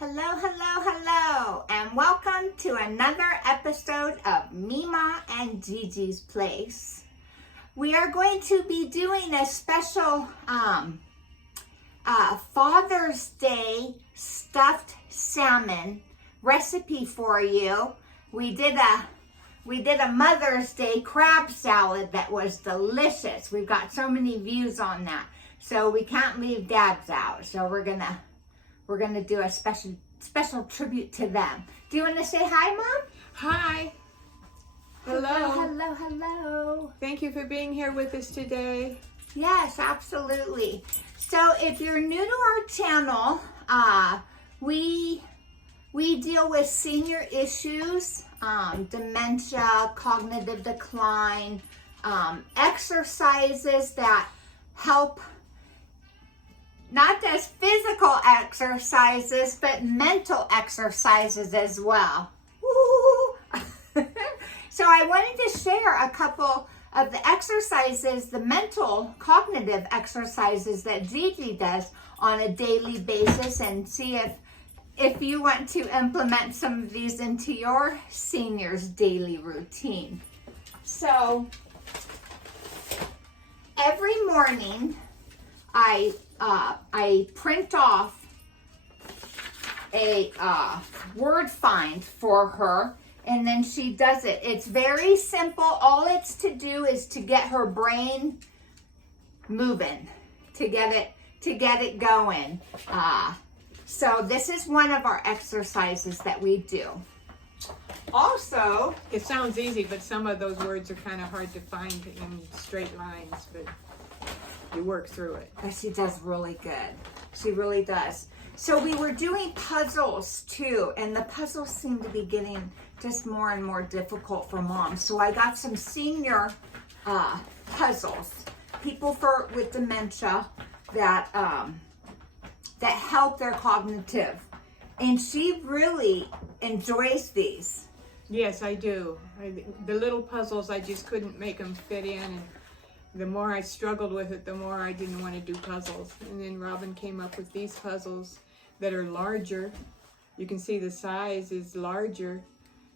Hello, hello, hello, and welcome to another episode of Meema and Gigi's Place. We are going to be doing a special Father's Day stuffed salmon recipe for you. We did a Mother's Day crab salad that was delicious. We've got so many views on that, so we can't leave Dad's out. So we're gonna do a special tribute to them. Do you want to say hi, Mom? Hi. Hello. Hello, hello. Thank you for being here with us today. Yes, absolutely. So if you're new to our channel, we deal with senior issues, dementia, cognitive decline, exercises that help, not just physical exercises, but mental exercises as well. Woo! So I wanted to share a couple of the exercises, the mental cognitive exercises that Gigi does on a daily basis, and see if you want to implement some of these into your senior's daily routine. So every morning I print off a word find for her, and then she does it. It's very simple. All it's to do is to get her brain moving, to get it going. So this is one of our exercises that we do. Also, it sounds easy, but some of those words are kind of hard to find in straight lines, but you work through it. but she does really good. She really does. So we were doing puzzles too, and the puzzles seem to be getting just more and more difficult for Mom. So I got some senior puzzles, people with dementia that help their cognitive, and she really enjoys these. Yes, I do. The little puzzles, I just couldn't make them fit in, and the more I struggled with it, the more I didn't want to do puzzles. And then Robin came up with these puzzles that are larger. You can see the size is larger.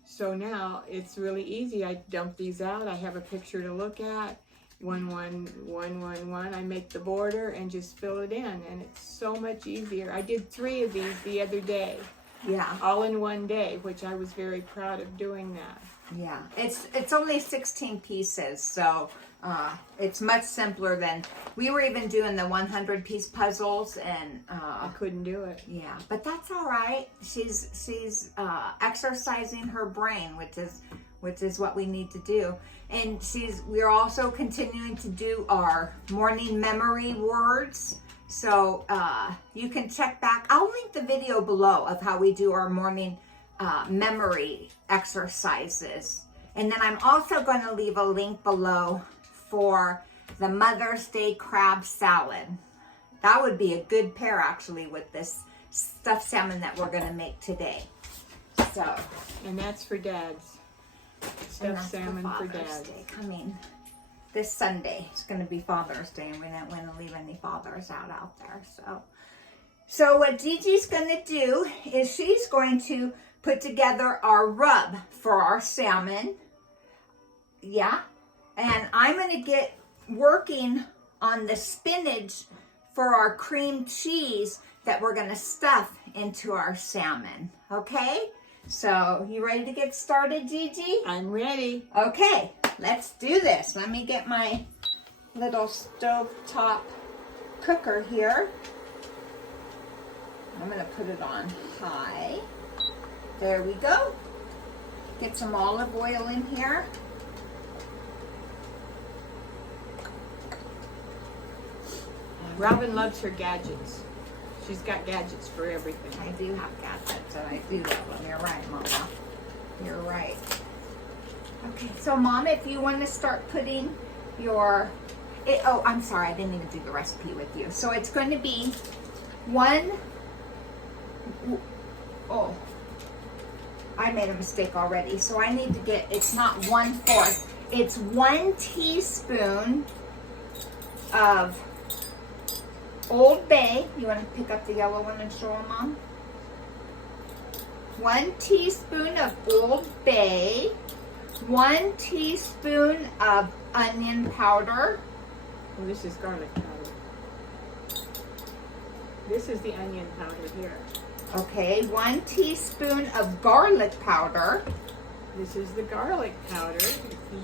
So now it's really easy. I dump these out. I have a picture to look at. 1, 1, 1, 1, 1. I make the border and just fill it in, and it's so much easier. I did 3 of these the other day. Yeah. All in one day, which I was very proud of doing that. Yeah. It's only 16 pieces, so it's much simpler than, we were even doing the 100-piece puzzles, and I couldn't do it. yeah, but that's all right. She's exercising her brain, which is what we need to do. And we're also continuing to do our morning memory words. So you can check back. I'll link the video below of how we do our morning memory exercises. And then I'm also going to leave a link below for the Mother's Day crab salad. That would be a good pair actually with this stuffed salmon that we're going to make today. So, and that's for Dad's. Stuffed salmon for Dad's. Day coming this Sunday. It's going to be Father's Day, and we didn't want to leave any fathers out there. So what Gigi's going to do is she's going to put together our rub for our salmon. Yeah. And I'm going to get working on the spinach for our cream cheese that we're going to stuff into our salmon. Okay? So, you ready to get started, Gigi? I'm ready. Okay, let's do this. Let me get my little stovetop cooker here. I'm going to put it on high. There we go. Get some olive oil in here. Robin loves her gadgets. She's got gadgets for everything. I do have gadgets, and I do that one. You're right, Mama. You're right. Okay, so Mom, if you want to start putting your... oh, I'm sorry. I didn't even do the recipe with you. So it's going to be I made a mistake already. So I need to get... It's not 1/4. It's 1 teaspoon of Old Bay. You want to pick up the yellow one and show them, Mom? 1 teaspoon of Old Bay, 1 teaspoon of onion powder. Oh, this is garlic powder. This is the onion powder here. Okay, 1 teaspoon of garlic powder. This is the garlic powder.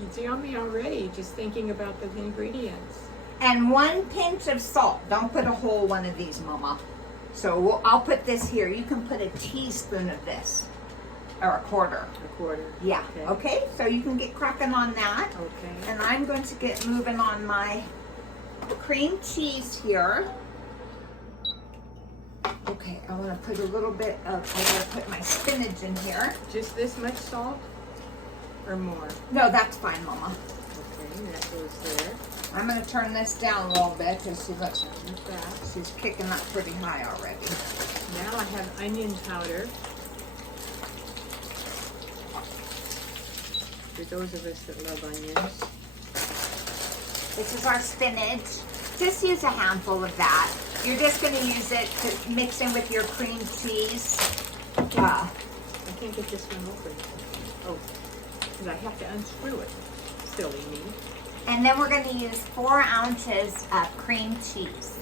It's yummy already, just thinking about the ingredients. And 1 pinch of salt. Don't put a whole one of these, Mama. So I'll put this here. You can put a teaspoon of this, or a quarter. A quarter. Yeah, okay? So you can get cracking on that. Okay. And I'm going to get moving on my cream cheese here. Okay, I want to put a little bit of, I'm going to put my spinach in here. Just this much salt or more? No, that's fine, Mama. Okay, that goes there. I'm going to turn this down a little bit because she looks, Like that. she's kicking up pretty high already. Now I have onion powder. For those of us that love onions. This is our spinach. Just use a handful of that. You're just going to use it to mix in with your cream cheese. I can't get this one open. Oh, because I have to unscrew it. Silly me. And then we're going to use 4 ounces of cream cheese.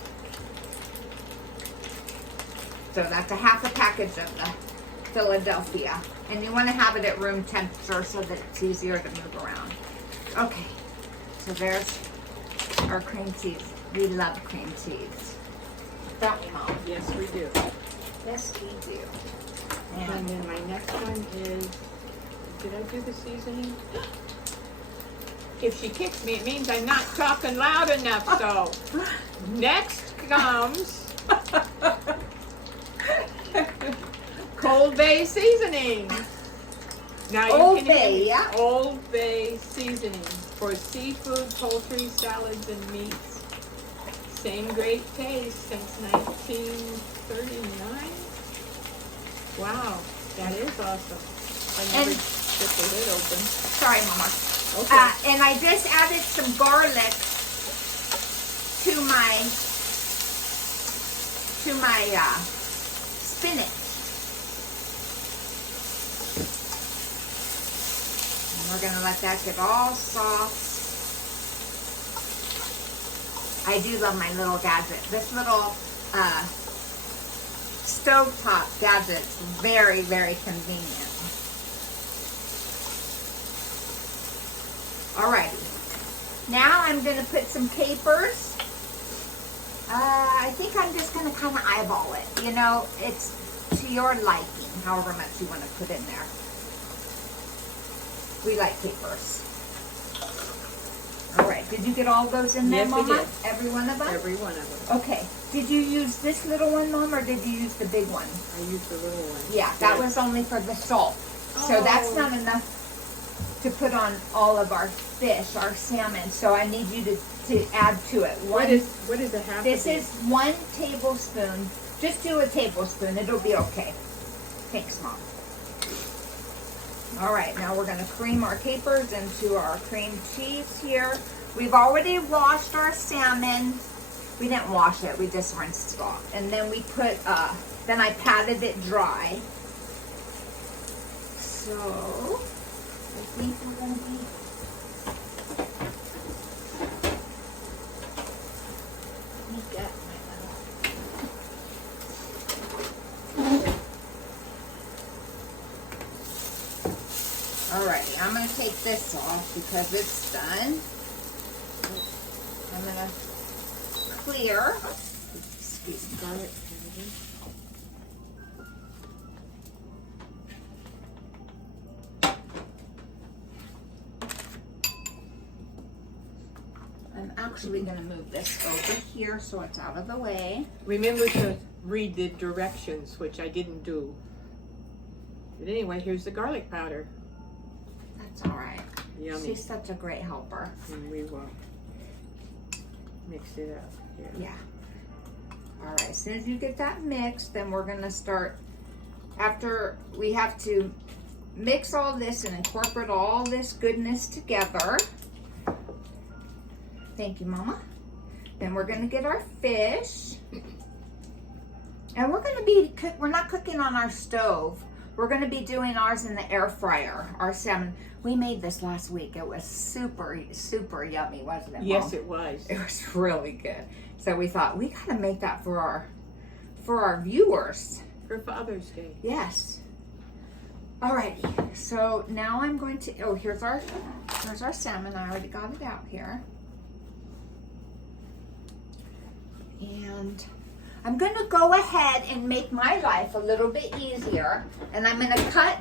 So that's a half a package of the Philadelphia. And you want to have it at room temperature so that it's easier to move around. Okay, so there's our cream cheese. We love cream cheese. Don't we, Mom? Yes, we do. Yes, we do. And then my next one is, did I do the seasoning? If she kicks me, it means I'm not talking loud enough, so. Next comes Cold Bay seasoning. Now you Old can Bay, use yeah. Old Bay seasoning for seafood, poultry, salads, and meats. Same great taste since 1939. Wow, that is awesome. I never get the lid open. Sorry, Mama. Okay. And I just added some garlic to my spinach. And we're gonna let that get all soft. I do love my little gadget. This little stovetop gadget's very, very convenient. Alrighty. Now I'm going to put some capers. I think I'm just going to kind of eyeball it. You know, it's to your liking, however much you want to put in there. We like capers. Alright, did you get all those in there, Yes, Mama? I did. Every one of them? Every one of them. Okay. Did you use this little one, Mom, or did you use the big one? I used the little one. Yeah, that was only for the salt. So that's not enough to put on all of our fish, our salmon. So I need you to add to it. What is a half? This is 1 tablespoon. Just do a tablespoon. It'll be okay. Thanks, Mom. All right, now we're going to cream our capers into our cream cheese here. We've already washed our salmon. We didn't wash it. We just rinsed it off. And then we put, then I patted it dry. So, I think we're going to be... Let me get my little... Alrighty, I'm going to take this off because it's done. I'm going to clear. Excuse me. Garlic I'm actually going to move this over here so it's out of the way. Remember to read the directions, which I didn't do. But anyway, here's the garlic powder. That's alright. Yummy. She's such a great helper. And we will mix it up here. Yeah. Alright, as soon as you get that mixed, then we're going to start, after we have to mix all this and incorporate all this goodness together. Thank you, Mama. Then we're going to get our fish. And we're going to be, we're not cooking on our stove. We're going to be doing ours in the air fryer, our salmon. We made this last week. It was super, super yummy, wasn't it, Mom? Yes, it was. It was really good. So we thought, we got to make that for our viewers. For Father's Day. Yes. Alrighty. So now I'm going to, oh, here's our salmon. I already got it out here. And I'm going to go ahead and make my life a little bit easier. And I'm going to cut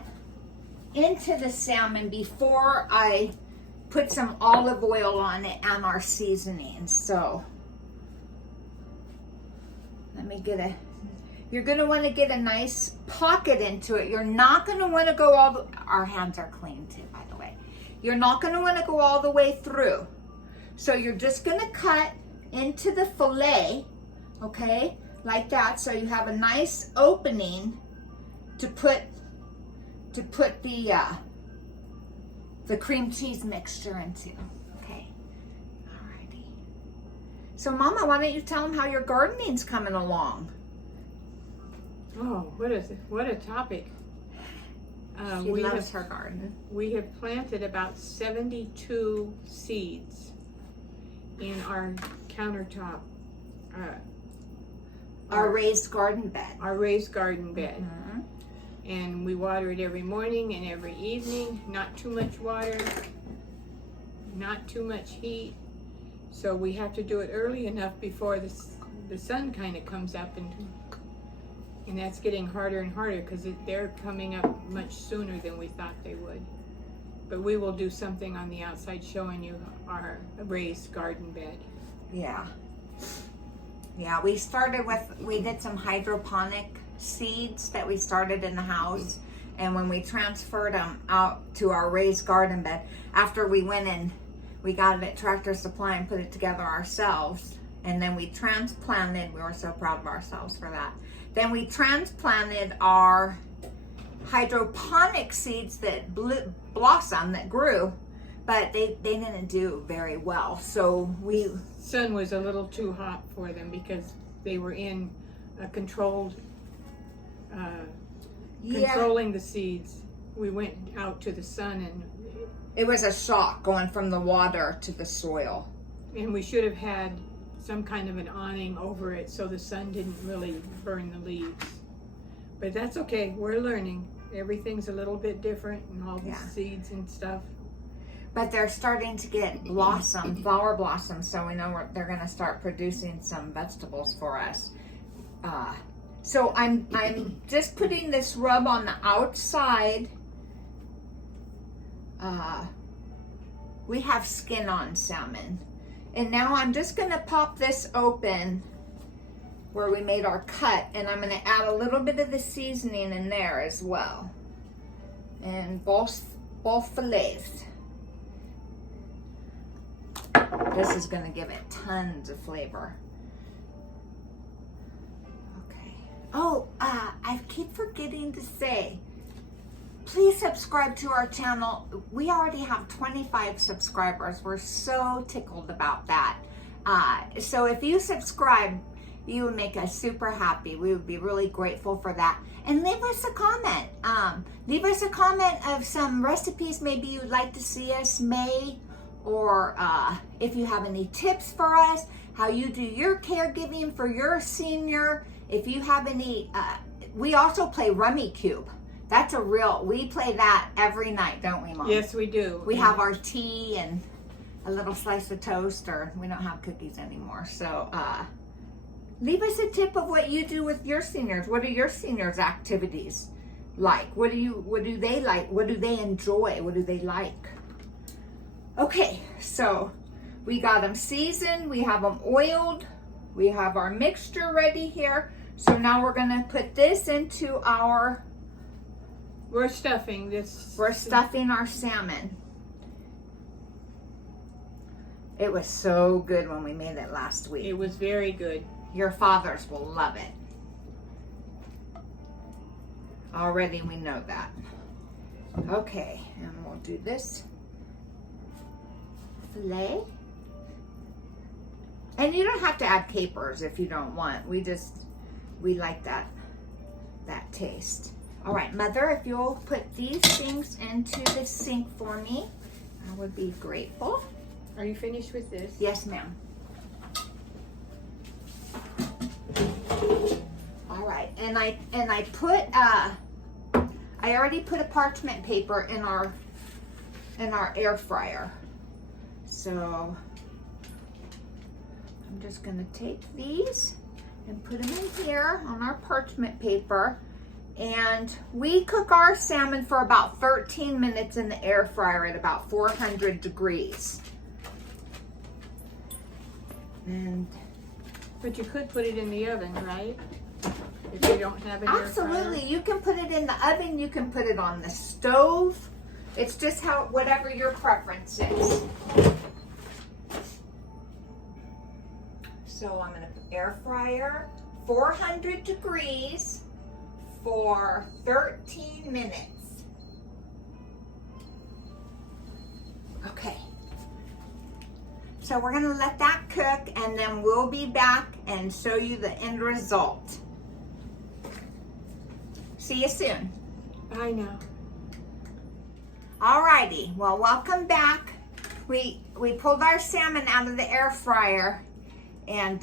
into the salmon before I put some olive oil on it and our seasonings. So let me get you're going to want to get a nice pocket into it. You're not going to want to go our hands are clean too, by the way. You're not going to want to go all the way through. So you're just going to cut into the fillet, okay, like that. So you have a nice opening to put the cream cheese mixture into. Okay, alrighty. So Mama, why don't you tell them how your gardening's coming along? Oh, what a topic. She loves her garden. We have planted about 72 seeds in our countertop. Our raised garden bed. Our raised garden bed. Mm-hmm. And we water it every morning and every evening. Not too much water, not too much heat. So we have to do it early enough before the sun kind of comes up, and that's getting harder and harder because they're coming up much sooner than we thought they would. But we will do something on the outside showing you our raised garden bed. Yeah. Yeah, we did some hydroponic seeds that we started in the house. And when we transferred them out to our raised garden bed, after we went and we got it at Tractor Supply and put it together ourselves, and then we transplanted, we were so proud of ourselves for that. Then we transplanted our hydroponic seeds that blossomed, that grew, but they didn't do very well. So sun was a little too hot for them because they were in a controlled, controlling the seeds. We went out to the sun and it was a shock going from the water to the soil. And we should have had some kind of an awning over it so the sun didn't really burn the leaves. But that's okay, we're learning. Everything's a little bit different and all the seeds and stuff. But they're starting to get flower blossoms, so we know they're going to start producing some vegetables for us. So I'm just putting this rub on the outside. We have skin on salmon. And now I'm just going to pop this open where we made our cut, and I'm going to add a little bit of the seasoning in there as well. And both fillets. This is going to give it tons of flavor. Okay. Oh, I keep forgetting to say, please subscribe to our channel. We already have 25 subscribers. We're so tickled about that. So if you subscribe, you would make us super happy. We would be really grateful for that. And leave us a comment. Leave us a comment of some recipes maybe you'd like to see us make, or if you have any tips for us, how you do your caregiving for your senior. If you have any, we also play Rummy Cube. That's we play that every night, don't we, Mom? Yes, we do. We have our tea and a little slice of toast, or we don't have cookies anymore. So leave us a tip of what you do with your seniors. What are your seniors' activities like? What do they like? What do they enjoy? What do they like? Okay, so we got them seasoned. We have them oiled. We have our mixture ready here. So now we're going to put this into our... We're stuffing this. We're stuffing our salmon. It was so good when we made it last week. It was very good. Your fathers will love it. Already we know that. Okay, and we'll do this fillet. And you don't have to add capers if you don't want. We like that taste. All right, Mother, if you'll put these things into the sink for me, I would be grateful. Are you finished with this? Yes, ma'am. All right, and I put I already put a parchment paper in our air fryer. So I'm just gonna take these and put them in here on our parchment paper. And we cook our salmon for about 13 minutes in the air fryer at about 400 degrees. And But you could put it in the oven, right? If you don't have an air fryer. absolutely, you can put it in the oven, you can put it on the stove. It's just whatever your preference is. So I'm gonna put air fryer, 400 degrees for 13 minutes. Okay. So we're gonna let that cook and then we'll be back and show you the end result. See you soon. I know. Alrighty, well, welcome back. We pulled our salmon out of the air fryer and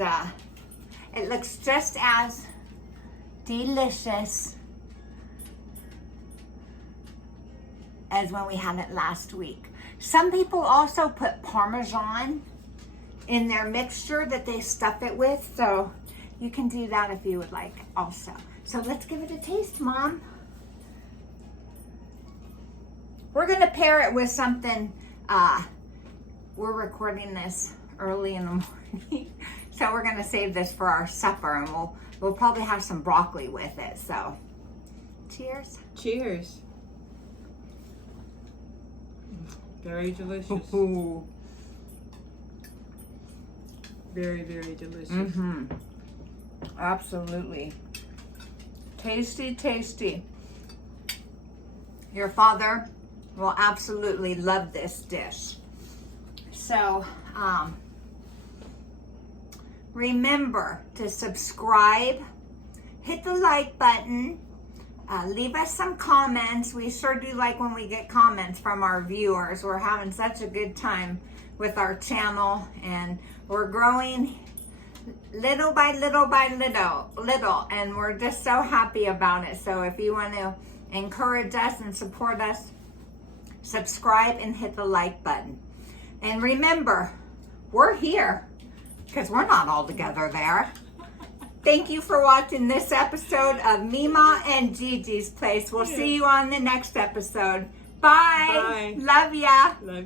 it looks just as delicious as when we had it last week. Some people also put Parmesan in their mixture that they stuff it with, so you can do that if you would like also. So let's give it a taste, Mom. We're gonna pair it with something, we're recording this early in the morning, so we're gonna save this for our supper, and we'll probably have some broccoli with it, so cheers. Cheers. Very delicious. Ooh. Very, very delicious. Mm-hmm. Absolutely. Tasty, tasty. Your father will absolutely love this dish. So, remember to subscribe, hit the like button, leave us some comments. We sure do like when we get comments from our viewers. We're having such a good time with our channel, and we're growing little by little by little, and we're just so happy about it. So if you want to encourage us and support us, subscribe and hit the like button. And remember, we're here because we're not all together there. Thank you for watching this episode of Meema and Gigi's Place. We'll see you on the next episode. Bye. Bye. Love ya. Love